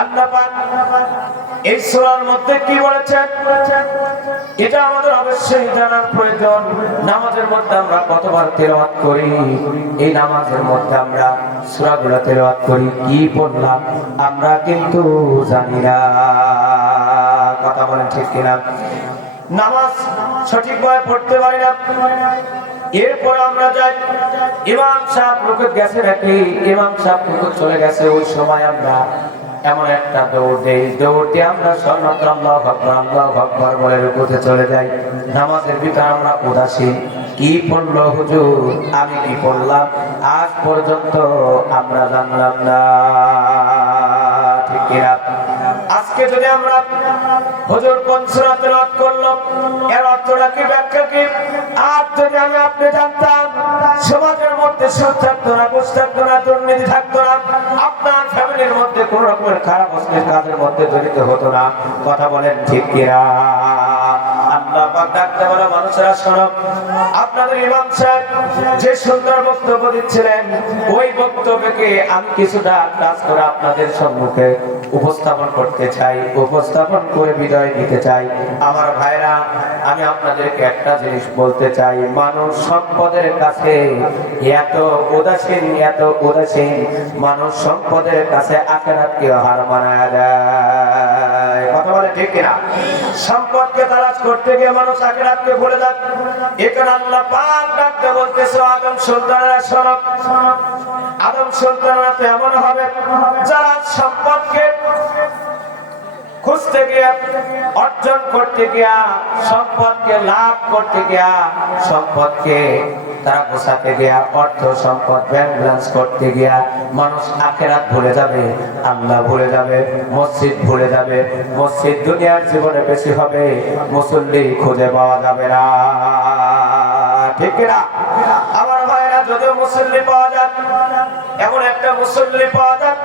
আল্লাহ পাক এই সূরার মধ্যে কি বলেছেন এটা আমাদের অবশ্যই জানার প্রয়োজন। নামাজের মধ্যে আমরা কতবার তেলাওয়াত করি, এই নামাজের মধ্যে আমরা সূরাগুলো তেলাওয়াত করি, কি পড়লাম আমরা কিন্তু জানি না। কথা বলেন ঠিক কিনা? নামাজ সঠিকভাবে পড়তে পারি না। এরপর আমরা যাই ইমাম সাহেব রুকুতে গেছে নাকি, ইমাম সাহেব রুকুতে চলে গেছে, ওই সময় আমরা এমন একটা দৌড় দেই, দৌড় দিয়ে আমরা সর্বত্র আল্লাহু আকবার আল্লাহু আকবার বলে রুকুতে চলে যাই। নামাজের ভিতরে আমরা উদাসীন, কি পড়লো হুজুর, আমি কি পড়লাম আজ পর্যন্ত আমরা জানলাম না। ঠিক কিনা? আজকে যদি আমরা হুজুর কোন সূরা তেলাওয়াত করলো এর অর্থটা কি, ব্যাখ্যা কি, আর যদি আমি আপনি জানতাম সমাজের মধ্যে সুদ থাকতো না, ঘুষ থাকতো না, দুর্নীতি থাকতো না, আপনার ফ্যামিলির মধ্যে কোন রকমের খারাপ অশ্লীল কাজের মধ্যে জড়িত হতো না। কথা বলেন ঠিক কিনা? আল্লাহ পাক ডাকতে বলে মানুষেরা শোনো, আপনাদের ইমাম সাহেব যে সুন্দর বক্তব্য দিচ্ছিলেন ওই বক্তব্যকে আমি কিছুটা কাজ করে আপনাদের সম্মুখে উপস্থাপন করতে চাই, উপস্থাপন করে বিদায় নিতে চাই। আমার ভাইরা, আমি আপনাদেরকে একটা জিনিস বলতে চাই, মানুষ সম্পদের কাছে এত উদাসীন, এত উদাসীন, মানুষ সম্পদের কাছে আখিরাতকে হার মানায় দেয়। কথা বলে ঠিক কিনা? সম্পদকে তালাশ করতে গিয়ে মানুষ আখিরাতকে ভুলে যায়। এখানে আল্লাহ পাক ডাকতে বলতেছে আদম সন্তানেরা শোনো, আদম সন্তানেরা তো এমন হবে যারা সম্পদকে খুঁজতে গিয়া, অর্জন করতে গিয়া, সম্পদকে লাভ করতে গিয়া, সম্পদকে তারা গোছাতে গিয়া, অর্থ সম্পদ ব্যালেন্স করতে গিয়া মানুষ আখিরাত ভুলে যাবে, আল্লাহ ভুলে যাবে, মসজিদ ভুলে যাবে। মসজিদ দুনিয়ার জীবনে বেশি হবে, মুসল্লি খুঁজে পাওয়া যাবে না। ঠিক কিনা? আমার ভাইরা, যদিও মুসল্লি পাওয়া যায়, এমন একটা মুসল্লি পাওয়া যায়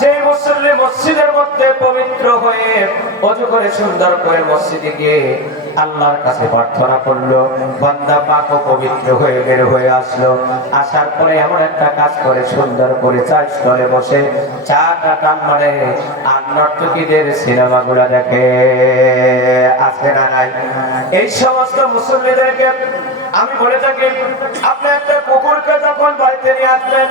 যে মুসল্লি মসজিদের মধ্যে পবিত্র হয়ে ওযু করে সুন্দর করে মসজিদে গিয়ে আল্লাহর কাছে প্রার্থনা করলো, বান্দা পাক ও পবিত্র হয়ে বের হয়ে আসলো, আসার পরে এমন একটা কাজ করে সুন্দর করে চার স্থলে বসে চাটা টান মারে আর নর্তকীদের সিনেমাগুলো দেখে। আছে না নাই? এই সমস্ত মুসল্লিদেরকে আমি বলে থাকি, আপনি একটা কুকুরকে যখন বাড়িতে নিয়ে আসবেন,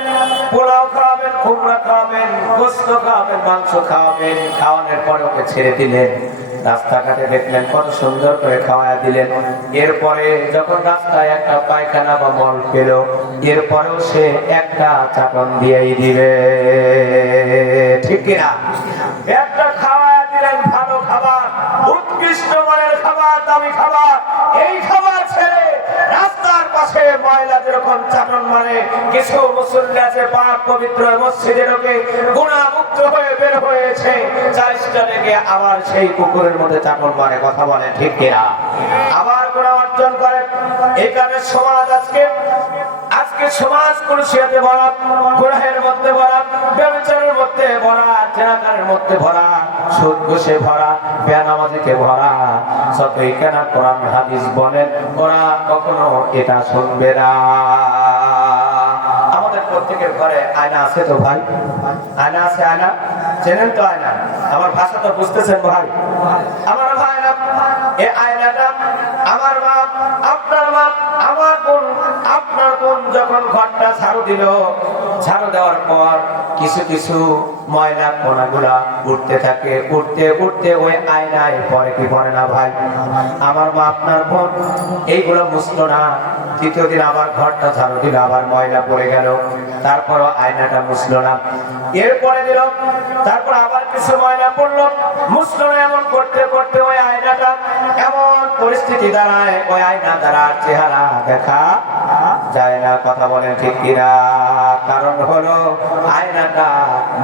পোলাও খাওয়াবেন, কুমড়া খাওয়াবেন, গোশত খাওয়াবেন, মাংস খাওয়াবেন, খাওয়ানোর পরে ওকে ছেড়ে দিলেন, রাস্তাঘাটে দেখলেন কত সুন্দর করে খাওয়ায়া দিলেন, এরপরে যখন রাস্তায় একটা পায়খানা বা মল পেল, এরপরেও সে একটা চাটন দিয়েই দিবে। ঠিক কিনা? একটা খাওয়ায়া দিলেন, ভালো খাবার, উৎকৃষ্ট মানের খাবার, দামি খাবার, এই খাবার ছেড়ে রাস্তার পাশে ময়লা যেরকম চাটন মারে, কিছু মুসল্লি আছে পাক পবিত্র মসজিদে ঢোকে গুনাহমুক্ত হয়ে বের হয়েছে, চারিষ্টা লেগে আবার সেই কুকুরের মধ্যে চাটন মারে। কথা বলে ঠিক কিনা? আবার গুনাহ অর্জন করে। এখানে সমাজ আজকে সমাজ কুলসিয়াতে ভরা, গুনাহের মধ্যে ভরা, ব্যভিচারের মধ্যে ভরা, জেনাকারের মধ্যে ভরা, সুদ ঘুষে ভরা, বেনামাজিতে ভরা। যতই কেনা কোরআন হাদিস বলেন, ওরা কখনো এটা শুনবে না। আমাদের প্রত্যেকের ঘরে আয়না আছে তো ভাই? আয়না আছে? আয়না চেনেন তো? আয়না, আমার ভাষা তো বুঝতেছেন ভাই? আমার ভাইরা, এই আয়নাটা আমার মা, আপনার মা, আমার বোন, আপনার বোন যখন ঘরটা ঝাড়ু দিল, ঝাড়ু দেওয়ার পর কিছু কিছু ময়লা কোনাগুলা উঠতে থাকে, উঠতে উঠতে ওই আয়নায় পরে কি পড়ে না ভাই? আমার মা, আপনার বোন এইগুলো মুছলো না, তৃতীয় দিন আবার ঘরটা ঝাড়ু দিল, আবার ময়লা পড়ে গেল, তারপরও আয়নাটা মুছলো না, এরপরে দিল, তারপর আবার কিছু ময়লা পড়লো, মুছলো না। এমন করতে করতে ওই আয়নাটা এমন পরিস্থিতি দাঁড়ায়, ওই আয়না দ্বারা চেহারা দেখা যায় না। কথা বলেন ঠিক কিনা? কারণ হলো আয়নাটা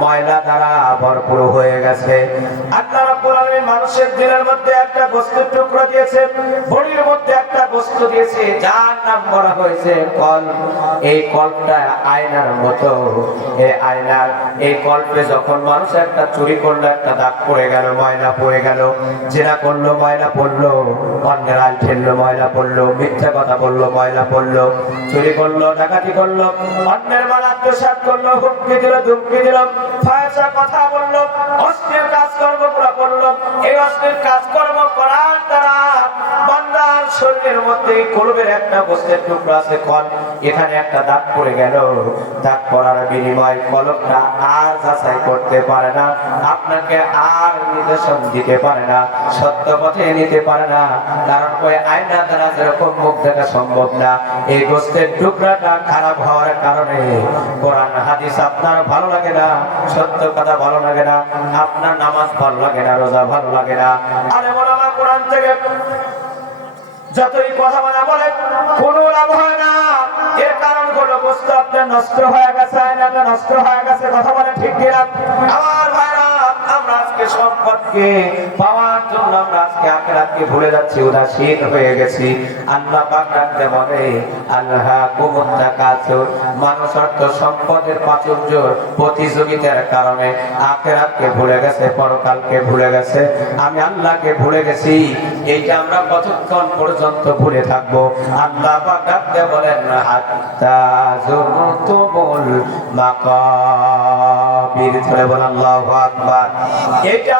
ময়লা দ্বারা ভরপুর হয়ে গেছে। আল্লাহ রাব্বুল আলামিন মানুষের দিলের মধ্যে একটা বস্তুর টুকরো দিয়েছে, বডির মধ্যে একটা বস্তু দিয়েছে, যার নাম বলা হয়েছে কল। এই কলটা আয়নার মতো। এই কল্পে যখন মানুষ একটা চুরি করলো, একটা দাগ পড়ে গেল, ময়লা পড়ে গেল, জেনা করলো, ময়লা পড়লো, অন্যের আল ঠেললো, ময়লা পড়লো, মিথ্যা কথা বললো, ময়লা পড়লো, চুরি করলো, ডাকাতি করলো, অন্যের মাল আত্মসাৎ করলো, হুমকি দিল, ধুমকি দিল, ফায়সা কথা বললো, অশ্লীল শরীরের কাজকর্ম করার দ্বারা বান্দার শরীরের মধ্যে কলবের একটা গোস্তের টুকরো আছে কল, এখানে একটা দাগ পড়ে গেল, দাগ পড়ার বিনিময়ে কলবটা আর যাচাই করতে পারে না, আপনাকে আর নির্দেশন দিতে পারে না, সত্য পথে নিতে পারে না, কারণ ওই আয়না দ্বারা যেরকম মুখ দেখা সম্ভব না, এই গোস্তের টুকরাটা খারাপ হওয়ার কারণে কোরআন হাদিস আপনার ভালো লাগে না, সত্য কথা ভালো লাগে না, আপনার নামাজ ভালো লাগে না, রোজা ভালো লাগে না। আরে ওলামা কোরআন থেকে যতই কথা বলে কোনো লাভ হয় না, এর কারণ হলো গোস্ত আপনার নষ্ট হয়ে গেছে, আয়নাটা নষ্ট হয়ে গেছে। কথা বলে ঠিক কিনা আমার ভাইরা? আমরা আজকে সম্পদকে পাওয়ার জন্য আমরা আজকে আখিরাতকে ভুলে যাচ্ছি, উদাসীন হয়ে গেছি। আল্লাহ পাক রাখতে বলে আল্লাহকুমুত তাকাসুর, মানুষ অর্থ সম্পদের প্রাচুর্য প্রতিযোগিতার কারণে আখিরাতকে ভুলে গেছে, পরকালকে ভুলে গেছে, আমি আল্লাহকে ভুলে গেছি। এইটা আমরা কতক্ষণ পর্যন্ত ভুলে থাকবো? আল্লাহ পাক রাখতে বলেন হাত্তা যুরতুমুল মাকাবির, ধরে বলেন আল্লাহু আকবার। এইটা